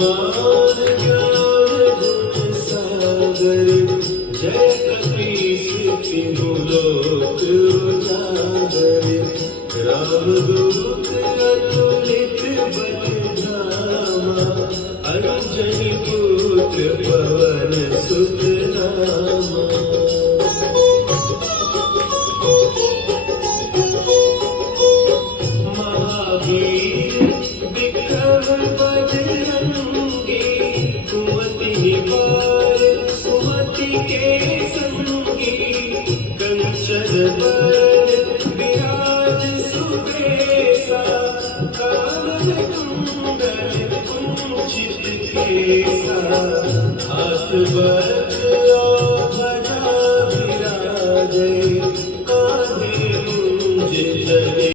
मान ज्ञान गुण सागर जय कपीस तीनों लोक उजागर रामदूत अतुलित बलधामा अंजनी पुत्र पवन सुत नामा महावीर विक्रम बजरंगी कुमति निवार सुमति के संगी कंचन बरन विराज सुबेसा कानन कुंडल कुंचित केसा हाथ वज्र